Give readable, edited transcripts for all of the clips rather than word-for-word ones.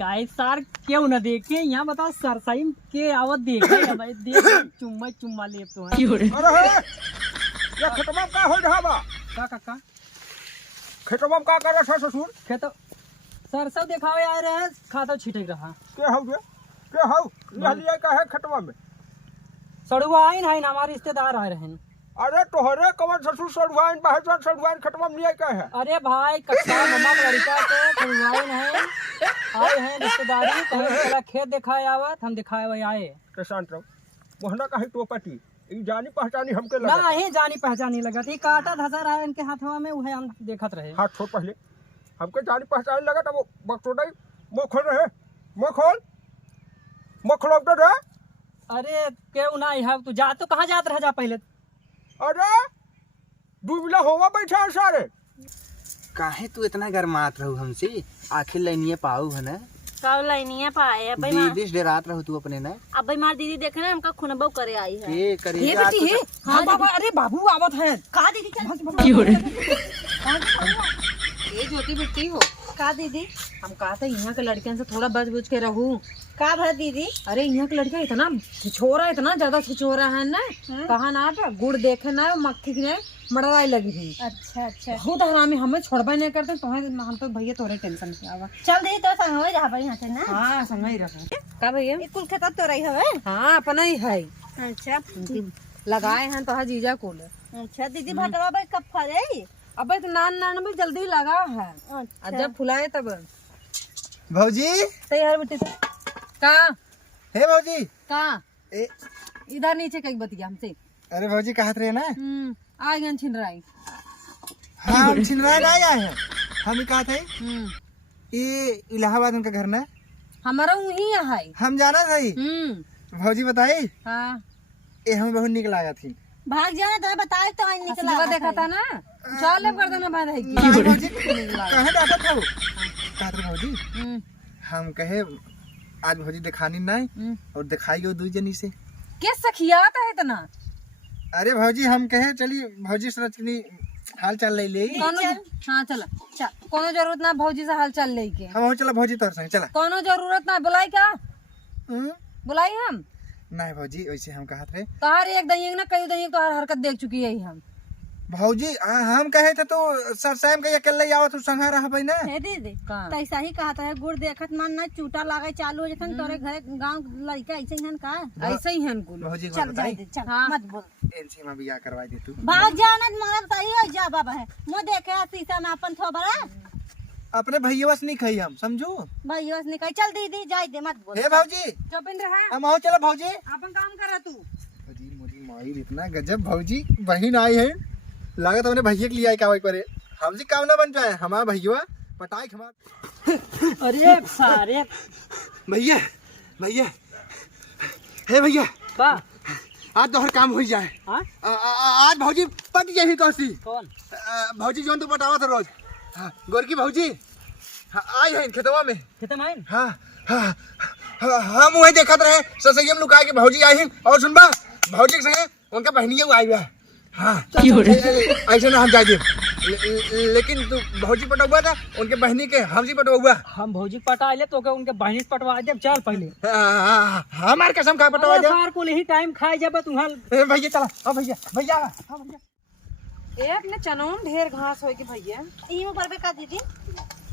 काहे सर क्यों न देखे यहाँ बताओ सर सही के आवत देखे भाई देख चुम्मा ले तो है अरे ये खेतवा का हो रहा बा का काका खेतवा का कर रहा ससुर खेत सरसों दिखावे आ रहे हैं खाता छिटक रहा के हो लिया का है खेतवा में सड़ुआ आइन है हमारे रिश्तेदार आ रहे हैं। अरे तोहरे कवन ससुर सड़ुआइन बहसन सड़ुआइन खेतवा में लिया का है अरे भाई कच्चा मम्मा का लड़का के सड़ुआइन है आए हैं रिश्तेदारी कहे चला खेत दिखाए आवत हम दिखाए वही आए के शांत रहो मोहना का है टोपटी ई जानी पहचानी हमके लगा ना ही जानी पहचानी लगत ही काटा धसा रहा है इनके हाथवा में उहे हम देखत रहे हाथ छोड़ पहले हमके जानी पहचानी लगा तब बकचोदाई मुंह खोल रहे मुंह खोल उधर रे अरे क्यों ना है तू जा तो कहाँ जात रह जा पहले अरे डूबला होवा बैठा है सारे काहे तू इतना गरमात रहू हमसे आखिर लाइनिए पाऊ है ना कब लाइनिया पाए अब भाई मार दीदी डरात रहू तू अपने ना अब भाई मार दीदी देखे ना हमका खुनबो करे आई है के करी ये बेटी है हाँ बाबा अरे बाबू आवत है का दीदी चल ये ज्योति बेटी हो का दीदी हम कहा था यहाँ के लड़कियों से थोड़ा बच बुझ के रहू का भर दीदी अरे यहाँ के लड़का इतना छिछोरा इतना ज्यादा छिछोरा है ना कहा ना आप गुड़ देखे ना मक्खी की मड़राई लगी थी अच्छा अच्छा बहुत हरामी हमें छोड़बा नहीं करते हम तो भैया थोड़े टेंशन में आवा चल दीदी तो संग होई रहा भाई यहाँ से ना हाँ संग ही रहो का भैया ये कुल खेत तो रही हवे हाँ अपना ही है अच्छा लगाए हैं तो जीजा को अच्छा दीदी भटवा भाई कब फरे अब तो नान भी जल्दी लगा है और जब फुलाए तब भौजी तैयार बेटे का हे भौजी का ए इधर नीचे कई बतिया हमसे अरे भौजी कहत रहे ना आ गया छिन रही हाँ हम छिनरा ना आए हैं हम ही कहा थे ये इलाहाबाद उनका घर ना हमारा वही है हम जाना था भौजी बताई हाँ ये हमें बहुत निक लगा थी भाग जाने तो बताए तो आज निकला असलिवा देखा था ना चाले कर देना बाद है भौजी कहाँ डाटा था वो कहते रहे भौजी हम कहे आज भौजी दिखानी नहीं और दिखाई दो जनी से के सखियात है इतना अरे भौजी हम कहे चलिए भौजी से रचनी हाल चाल ले ले हाँ चला कोनो जरूरत ना भौजी से हाल चाल लेके हम चला भौजी तोर संग चला कोनो जरूरत ना बुलाई क्या बुलाई हम नहीं भौजी वैसे हम कहा थे तोहार एक दही ना कई दही तोहार हरकत देख चुकी है हम भौजी हम कहे थे तो सरसाम के अकेले आवत संगा रहा भाई ना हे दीदी तो ऐसा ही कहा था गुड़ देखत मन ना चूटा लागे चालू हो जतन तोरे घर गांव लड़का ऐसे ही हन का ऐसे ही हन कुल भौजी चल जा दे चल मत बोल एनसी में बियाह करवा दे तू भाग जाना मारा सही हो जा बाबा है मो देखे शीशा में अपन थोबरा अपने भैया से नहीं खाई हम समझो भाई बस निकल चल दीदी जाय दे मत बोल हे भौजी चुपिंद्र है हम आओ चलो भौजी अपन काम कर तू भौजी मोरी माई इतना गजब भौजी बहन आई है लागत हमने भैया के लिए आई का करे हमसे काम ना बन पाए हमारा भैया पटाई हमारा अरे सारे भैया भैया हे भैया का आज तो हर काम हो जाए हाँ आज भौजी पट जाही कौसी कौन भौजी जोन तो पटावा था रोज गोरकी भौजी आई है खेतवा में खेत में आइन हाँ हम वही देखत रहे ससैयम लुका के भौजी आई हैं और सुनबा भौजी के संगे उनका बहनिया आई है हाँ ऐसे ना हम जाए लेकिन तू भौजी पटवा था उनके बहनी के हमसी पटवा हम भौजी पटा ले तो के उनके बहनी से पटवा दे चल पहले हमार कसम खा पटवा जा सार को यही टाइम खाए जब तुम्हार भैया चला हाँ भैया भैया हाँ भैया एक ने चनौन ढेर घास होगी भैया ई ऊपर पे का दीदी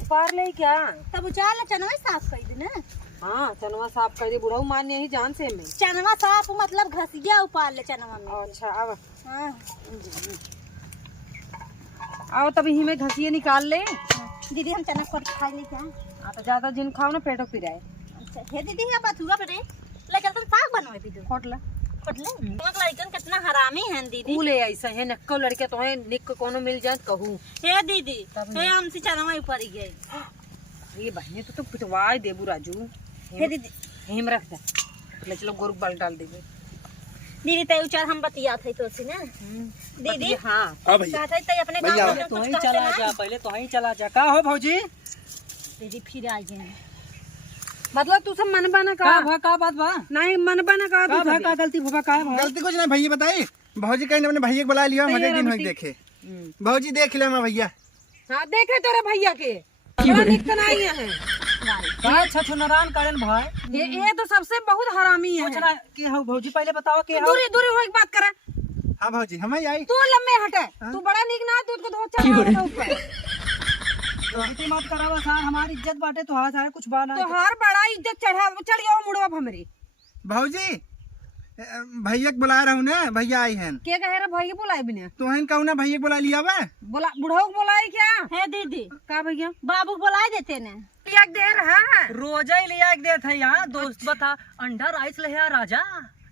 पार ले क्या तब उचाल चनवा साफ कर दे ना हाँ चनवा साफ कर दे बुढ़ऊ मान ही जान से में चनवा साफ मतलब घसिया उपाल ले चनवा में अच्छा अब हां आओ तब ही में घसिए निकाल ले दीदी हम चना कोट खा ले क्या तो ज्यादा जिन खाओ ना पेटो पिराए अच्छा हे दीदी ये बात हुआ पे लेकिन तुम साग बनवे दीदी खोटला खोटले मत लइकन कितना हरामी हैं दीदी तू ले ऐसा है नक्को लड़के तो है निक कोनो मिल जाए कहूँ हे दीदी हे हमसे चनवा ऊपर ही गए ये बहने तो पिटवाए देबू राजू हे दीदी हिम रख दे ले चलो गोरु बाल डाल देबे दीदी तय उचार हम बतिया थे तो से ना दीदी हाँ कहते तय अपने गांव में तो ही चला जा पहले तो ही चला जा का हो भौजी दीदी फिर आ गए मतलब तू सब मन बना का बात बा नहीं मन बना का गलती भूबा का है गलती कुछ नहीं भैया बताई भौजी कहीं अपने भैया को बुला लिया मजे दिन हुई देखे भौजी देख ले मैं भैया हाँ देखे तेरे भैया के बड़ा निकन आई है का छछुनरान करें भाई ये तो सबसे बहुत हरामी है। कुछ ना कि हो भौजी पहले बताओ कि हो दूरी दूरी हो एक बात करे। हाँ भौजी हम आई तू लम्बे हटे, तू बड़ा निक ना दूध को धो चढ़ा ऊपर। बेटी मत करावा सार हमारी इज्जत बाटे तो हाथ आए कुछ बात तो हर बड़ा इज्जत चढ़ा चढ़ गया मुड़वा हमरे। भौजी भैया के बुला रहा हूँ ना, भैया आई हैं। के कहे रे भैया बुलाए बिना? तो हन कहूँ ना भैया बुला लिया बा। बोला बुढ़ऊ को बुलाए क्या है दीदी? का भैया बाबू बुलाए देते ने। एक देर है रोजा ही लिया एक देत है यहाँ दोस्त बता अंडा राइस ले आ राजा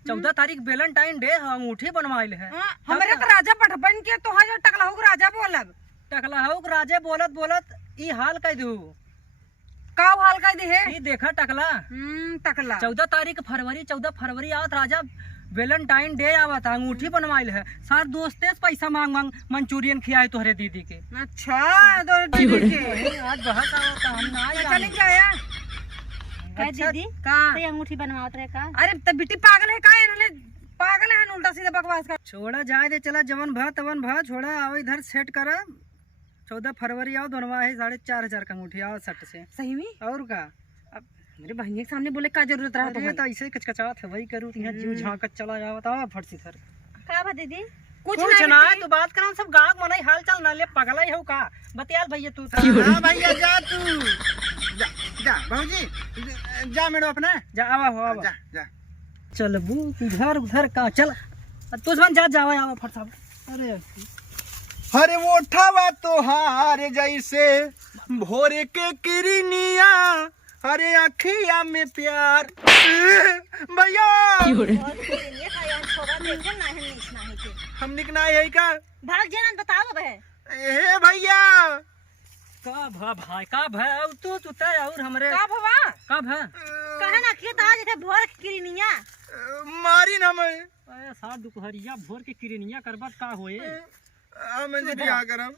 14 तारीख वेलेंटाइन डे अंगूठी बनवाइल है। हमारे तो राजा पठबन के तो हाँ टकला हो राजा बोलब टकला हो राजे बोलत बोलत ई हाल कह दू का हाल का दे है ई देखा टकला टकला 14 फरवरी आवत राजा वेलेंटाइन डे आवत अंगूठी बनवाइल है सार दोस्ते से पैसा मांग मांग मंचूरियन खियाए तोहरे दीदी के। अच्छा तो दीदी के आज बहुत आवत हम ना चले जाया कह दीदी का ते अंगूठी बनवात रहे का? अरे तब बेटी पागल है का इन्होंने पागल है उल्टा सीधा बकवास कर। छोड़ा जाए दे चला जवन भा तवन भा छोड़ा आओ इधर सेट कर 14 फरवरी आओ दोनवा है 4,500 का अंगूठी आओ सट से सही में और का मेरे बहनी के सामने बोले का जरूरत रहा अरे तो ऐसे कचकचात है वही करूँ यहाँ जीव झांकत चला जाओ तो फट सी थर का बा दीदी? कुछ ना तू बात कर सब गाँव मनाई हाल चाल ना ले पगला ही हो का बतियाल भैया तू हाँ भैया जा तू जा जा भौजी जा मेरे अपना जा आवा हो आवा जा जा चल बू इधर उधर का चल तू मन जा जावा आवा फट साहब। अरे हरे वो उठावा तो हार जैसे भोरे के किरनिया हरे अखिया में प्यार भैया हम निकना है का भाग जाना बताओ बे। हे भैया का भा भाई का भा तू तू तय और हमरे का भवा का भा कहे ना खेत आ जैसे भोर किरनिया मारी ना मैं अरे साथ दुपहरिया भोर के किरनिया करबा का होए मैं बियाह करब।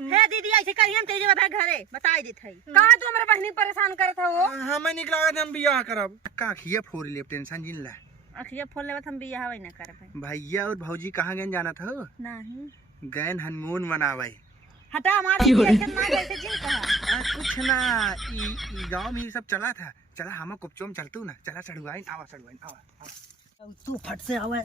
है दीदी ऐसे करिए हम तेजे बे घरे बताई देत है। कहा तू हमारे बहनी परेशान करत है वो हमें निकला हम बियाह करब का खिया फोड़ ले टेंशन जिन ला अखिया फोन लेवत हम बियाह होई ना करब। भैया और भौजी कहाँ गए जाना था नहीं गए हनीमून मनावे हटा हमारे टेंशन ना जैसे जिन कहा कुछ ना ई गांव में ये सब चला था चला हम कुपचोम चलतू ना चला सड़ुआइन आवा तू फट से आवे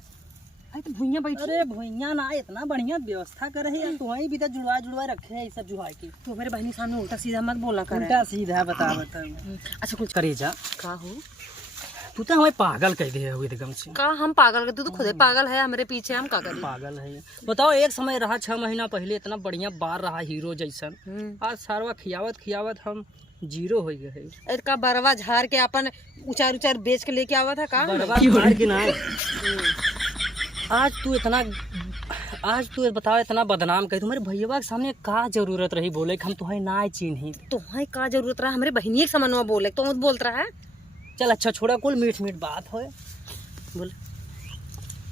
आई तो भुइया बैठी अरे भैया ना इतना बढ़िया व्यवस्था करे है तू वहीं भी तो जुड़वा रखे है सब जुड़ा के तू हमारे बहनी सामने उल्टा सीधा मत बोला कर उल्टा सीधा बता अच्छा कुछ करे जा का हो तू तो हमें पागल कह दे है एकदम से का हम पागल तू तो खुद पागल है हमारे पीछे हम का करें पागल है बताओ एक समय रहा 6 महीना पहले इतना बढ़िया बार रहा हीरो जैसन आज सारवा खियावत हम जीरो हो गए है का बरवा झाड़ के अपन उचार बेच के लेके आवा था का की ना आज तू बताओ इतना बदनाम कही तुम्हारे भैया के सामने का जरूरत रही बोले कि हम तुम्हें ना चिन्ही तो है का जरूरत रहा हमारे बहनी के समन्वय बोले तो मत बोलत रहा है। चल अच्छा छोड़ा कुल मीठ बात हो बोल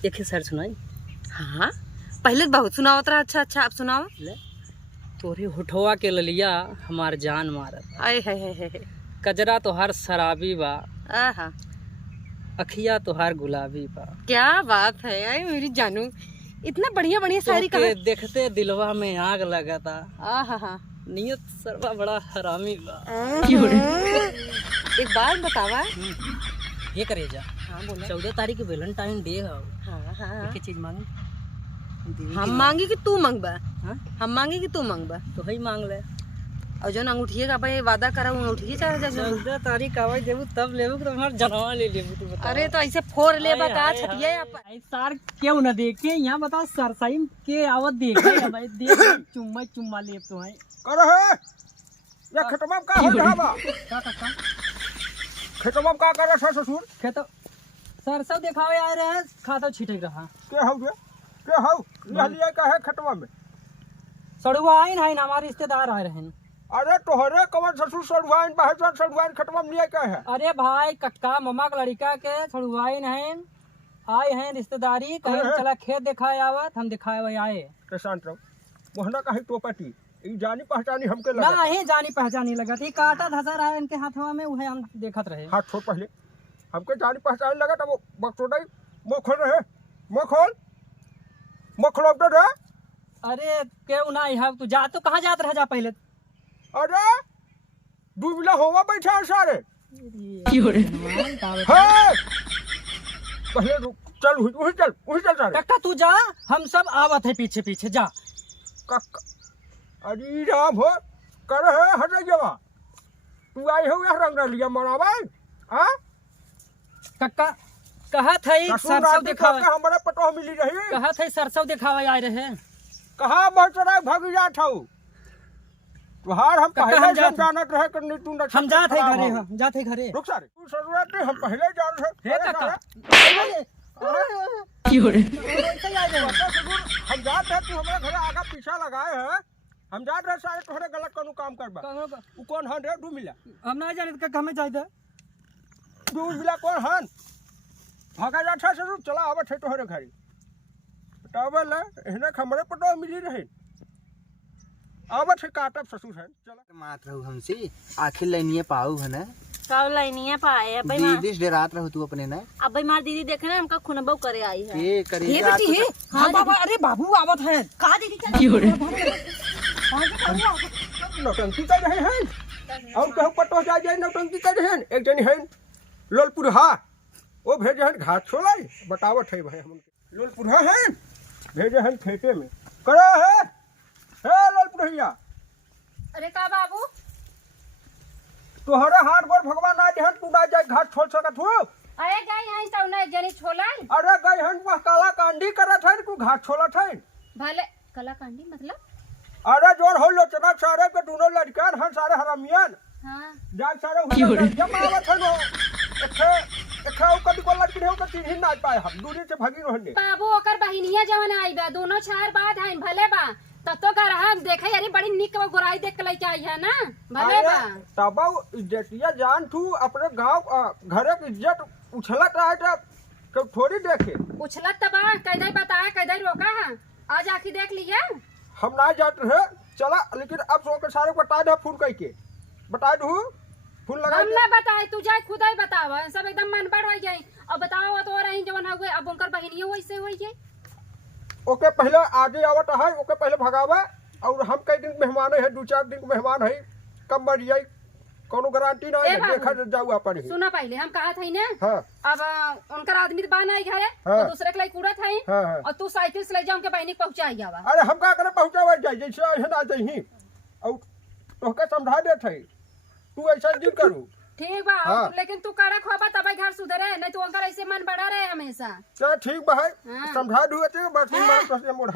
एक ही सर सुनाई। हाँ पहले बहुत सुनावत रहा अच्छा आप सुनाओ ले तोरी होठवा के ललिया हमार जान मारत आए है कजरा तो हर शराबी बा आहा अखिया तो हर गुलाबी बा क्या बात है आई मेरी जानू इतना बढ़िया शायरी तो देखते दिलवा में आग लगा था आहा नियत सरवा बड़ा हरामी बा एक बात बतावा ये करे जा हाँ बोला 14 तारीख वेलेंटाइन डे है हाँ एक चीज मांगी हम मांगी कि तू मांगबा हाँ हम मांगी कि तू मांगबा तो ही मांग ले और जो अंगूठिए का भाई वादा करा अंगूठिए 14 तारीख आवे देबू तब लेबू तो हमार जनवा ले लेबू तू बता अरे तो ऐसे फोड़ ले बता छटिया सार क्यों ना देखे यहाँ बताओ सरसाई के आवत देखे भाई देख चुम्मा ले तो है कर है ये खटमा का हो रहा बा का खटमा का कर रहा ससुर खेतो सरसों दिखावे आ रहे हैं खाता छिटक रहा के हो लिया का है खटमा में सड़ुआ आइन है हमारे रिश्तेदार आए रहे अरे तोहरे कवन ससुर सड़ुआइन बहन सड़ुआइन खटमा में लिया का है अरे भाई कक्का मम्मा का लड़का के सड़ुआइन है आए हैं रिश्तेदारी कहीं चला खेत दिखाए आवत हम दिखाए हुए आए के शांत रहो मोहना का है टोपटी ई जानी पहचानी हमके लगा ना ही जानी पहचानी लगा थी काटा धसा रहा है इनके हाथों में उहे हम देखत रहे हाथ छोड़ पहले हमके जानी पहचानी लगा तो वो बक्सोटाई मुंह खोल रहे मुंह खोल अब रे अरे क्यों ना है तू जा तो कहाँ जात रह जा पहले अरे डूबला होवा बैठा है सारे हाँ, हाँ पहले रुक चल वही चल सारे कक्का तू जा, हम सब आवत है पीछे पीछे जा। अरे राम हो कर है हट जावा तू आई हो यहाँ रंग लिया मनावा हाँ कक्का कहा था सरसों दिखावा, हमारे पटो मिली रही कहा था सरसों दिखावा आए रहे। कहाँ बहुत सारा भाग जात हो तुहार हम कक्का, पहले हम जात जानत रहे करनी तू न हम जाते घरे, हम जाते घरे। रुक सारे तू जरूरत नहीं हम पहले जान रहे हे कक्का हम जात रहे तू हमारे घर आगा पीछा लगाए है हम जात रहे सारे तोहरे गलत कनु काम करबा उ कौन हन रे डू मिला हम ना जाने कक्का हमें जाए डू मिला कौन हन भागा जात है ससुर चला आवत है तोहरे घरे बतावल एहने हमरे पटो मिली रहे आवत है काटब ससुर है चला मात रहू हमसे आखिर लाइनिए पाऊ है ना कब लाइनिया पाए अब दीदी रात रहू तू अपने ना अब मार दीदी देखे ना हमका खुनबो करे आई है ये ये करेगा बेटी है हाँ बाबा, अरे बाबू आवत है। कहा दीदी नौटंकी कर रहे हैं और कहूँ पटो जाए नौटंकी कर रहे हैं एक जनी है लोलपुरहा वो भेजे हैं घाट छोड़ा बतावत है भाई हम लोलपुरहा है भेजे हैं खेते में करे है लोलपुरहिया अरे का बाबू तोहरे हाथ गोर भगवान ना देहन तू ना जाए घाट छोड़ सकत हो अरे गई हैं तो ना जनी छोला अरे गई हन वह काला कांडी करत है तू घाट छोड़त है भले कला कांडी मतलब अरे जोर हो लोचना सारे के दोनों लड़कन हन सारे हरामियन हाँ जाग सारे जमावत है नो एखे कदी को लड़की हो के तीन ही ना पाए हम दूरी से भागी रहने बाबू ओकर बहिनिया जवन आई बा दोनों छार बाद हैं भले बा तब तो घर हम देखे अरे बड़ी निक गोराई देख के लेके आई है ना भले बा तब इज्जतिया जान तू अपने गांव घरे की इज्जत उछलत रहे तो थोड़ी देखे उछलत तबा कैदे बताया कैदे रोका है आज आखी देख लिया हम ना जात रहे चला लेकिन अब सो के सारे बता दे फोन कह के बता दू फोन लगा हम ना बताए तू जाए खुद ही बतावा सब एकदम मन बढ़ हो जाए अब बताओ तो रही जवन हुए अब उनकर बहिनिया वैसे हुई है ओके पहले आगे आवत है ओके पहले भगावा और हम कई दिन मेहमान है 2-4 दिन के मेहमान है कब मर जाए कोनो गारंटी नहीं है देखा जाऊ अपन ही सुना पहले हम कहा था ना हां अब उनकर आदमी तो बान आई घरे हाँ। तो दूसरे के लिए कूड़ा था हाँ। और तू साइकिल से ले जा उनके बहिनी पहुंचाई जावा अरे हम का करे पहुंचावा जाए जैसे है ना चाहिए और तोहके समझा देत है तू ऐसा दिन करू ठीक बा हाँ। लेकिन तू कड़क होबा तब घर सुधरे नहीं तो उनकर ऐसे मन बढ़ा रहे हमेशा चल ठीक बा है हाँ। समझा दूँ बस मैं मोड़